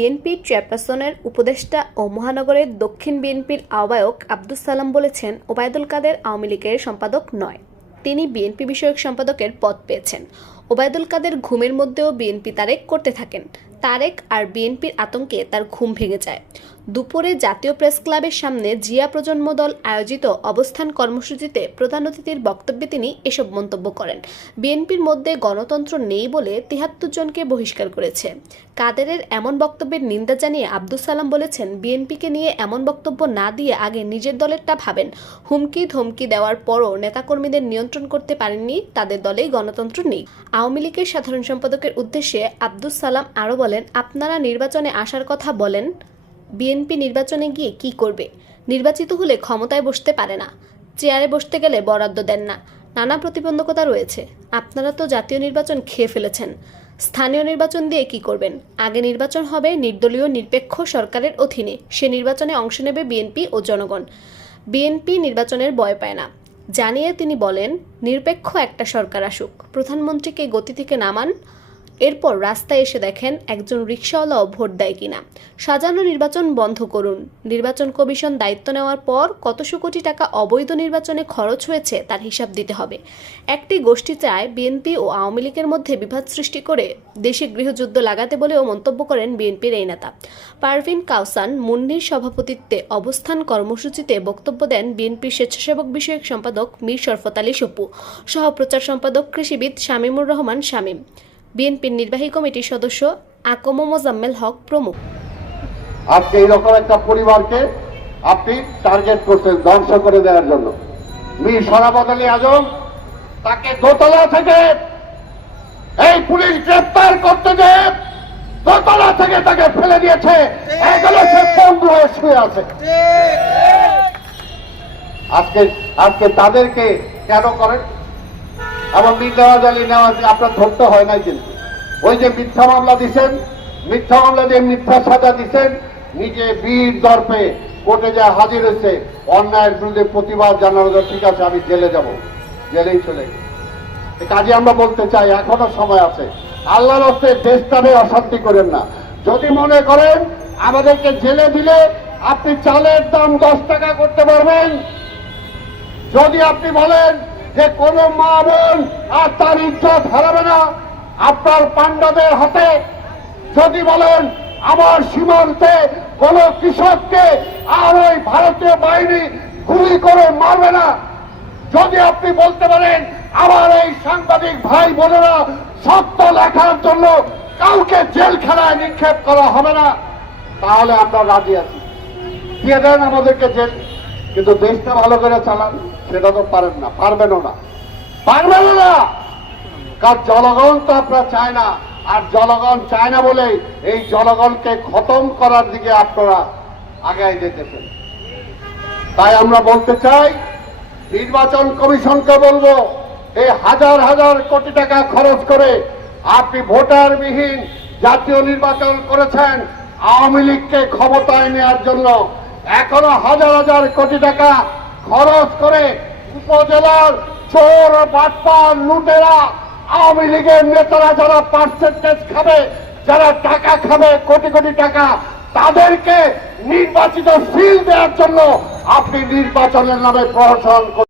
BNP চেয়ারপারসনের উপদেষ্টা ও মহানগরের দক্ষিণ বিএনপির আহ্বায়ক আব্দুল সালাম বলেছেন, ওবায়দুল কাদের আওয়ামী লীগের সম্পাদক নয়। তিনি বিএনপি বিষয়ক সম্পাদকের পদ পেয়েছেন। ওবায়দুল কাদের ঘুমের মধ্যেও বিএনপি তারেক করতে থাকেন। তারেক আর বিএনপির আতঙ্কে তার ঘুম ভেঙে যায়। দুপুরে জাতীয় প্রেস ক্লাবের সামনে জিয়া প্রজন্ম দল আয়োজিত অবস্থান কর্মসূচিতে প্রধান অতিথির বক্তব্যে তিনি এসব মন্তব্য করেন। বিএনপির মধ্যে গণতন্ত্র নেই বলে তিহাত্তর জনকে বহিষ্কার করেছে। কাদেরের এমন বক্তব্যের নিন্দা জানিয়ে আব্দুল সালাম বলেছেন, বিএনপিকে নিয়ে এমন বক্তব্য না দিয়ে আগে নিজের দলেরটা ভাবেন। হুমকি ধমকি দেওয়ার পরও নেতাকর্মীদের নিয়ন্ত্রণ করতে পারেননি, তাদের দলেই গণতন্ত্র নেই। আওয়ামী লীগের সাধারণ সম্পাদকের উদ্দেশ্যে আব্দুল সালাম আরও বলেন, আপনারা নির্বাচনে আসার কথা বলেন বিএনপি নির্বাচনে গিয়ে কি করবে? নির্বাচিত হলে ক্ষমতায় বসতে পারে না। চেয়ারে বসতে গেলে বরাদ্দ দেন না। নানা প্রতিবন্ধকতা রয়েছে। আপনারা তো জাতীয় নির্বাচন খেয়ে ফেলেছেন। স্থানীয় নির্বাচন দিয়ে কি করবেন? আগে নির্বাচন হবে নির্দলীয়, নিরপেক্ষ সরকারের অধীনে। সে নির্বাচনে অংশ নেবে বিএনপি ও জনগণ। বিএনপি নির্বাচনের ভয় পায় না। জানিয়ে তিনি বলেন, নিরপেক্ষ একটা সরকার আসুক। প্রধানমন্ত্রীকে গতি থেকে নামান। এরপর রাস্তায় এসে দেখেন একজন রিক্সাওয়ালাও ভোট দেয় কিনা। সাজানো নির্বাচন বন্ধ করুন। নির্বাচন কমিশন দায়িত্ব নেওয়ার পর কতশো কোটি টাকা অবৈধ নির্বাচনে খরচ হয়েছে তার হিসাব দিতে হবে। একটি গোষ্ঠী চায় বিএনপি ও আওয়ামী লীগের মধ্যে বিভাদ সৃষ্টি করে দেশে গৃহযুদ্ধ লাগাতে বলেও মন্তব্য করেন বিএনপির এই নেতা। পারভিন কাউসান মুন্নির সভাপতিত্বে অবস্থান কর্মসূচিতে বক্তব্য দেন বিএনপির স্বেচ্ছাসেবক বিষয়ক সম্পাদক মীর শরফত আলী সপু সহ প্রচার সম্পাদক কৃষিবিদ শামীমুর রহমান শামীম। বিএনপির নির্বাহী কমিটির সদস্য আকম মোজাম্মেল হক প্রমুখ। আজকে এইরকম একটা পরিবারকে আপনি টার্গেট করছেন ধ্বংস করে দেওয়ার জন্য। মীর সরাবত আলী আজম তাকে দোতলা থেকে এই পুলিশ গ্রেপ্তার করতে যে দোতলা থেকে তাকে ফেলে দিয়েছে এগুলো সে বন্ধু হয়ে শুয়ে আছে। আজকে আজকে তাদেরকে কেন করেন? এবং মির্জাওয়াজ আলী নেওয়া আপনার ধরতে হয় নাই কিন্তু। ওই যে মিথ্যা মামলা দিছেন, মিথ্যা মামলা দিয়ে মিথ্যা সাজা দিছেন, নিজে বীর দর্পে কোর্টে যা হাজির হয়েছে, অন্যায়ের বিরুদ্ধে প্রতিবাদ জানানো ঠিক আছে, আমি জেলে যাব, জেলেই চলে কাজে আমরা বলতে চাই, এখনও সময় আছে। আল্লাহর হস্তে দেশটারে অশান্তি করেন না। যদি মনে করেন, আমাদেরকে জেলে দিলে আপনি চালের দাম দশ টাকা করতে পারবেন। যদি আপনি বলেন যে কোন মা বোন আর তার ইজ্জত হারাবে না। আপনার পাণ্ডাদের হাতে যদি বলেন, আমার সীমান্তে কোন কৃষককে আর ওই ভারতীয় বাহিনী গুলি করে মারবে না। যদি আপনি বলতে পারেন, আমার এই সাংবাদিক ভাই বোনেরা সত্য লেখার জন্য কাউকে জেল জেলখানায় নিক্ষেপ করা হবে না, তাহলে আমরা রাজি আছি। দিয়ে দেন আমাদেরকে জেল কিন্তু দেশটা ভালো করে চালান, সেটা তো পারেন না, পারবেনও না। পারবেনও না! কারণ জনগণ তো আপনারা চায় না, আর জনগণ চায় না বলে এই জনগণকে খতম করার দিকে আপনারা আগায় যেতেছেন। তাই আমরা বলতে চাই, নির্বাচন কমিশনকে বলব, এই হাজার হাজার কোটি টাকা খরচ করে আপনি ভোটারবিহীন জাতীয় নির্বাচন করেছেন, আওয়ামী লীগকে ক্ষমতায় নেওয়ার জন্য এখনও হাজার হাজার কোটি টাকা খরচ করে উপজেলার চোর বাটপার লুটেরা আওয়ামী লীগের নেতারা যারা পার্সেন্টেজ খাবে, যারা টাকা খাবে, কোটি কোটি টাকা, তাদেরকে নির্বাচিত ফিল দেওয়ার জন্য আপনি নির্বাচনের নামে প্রহসন করছেন।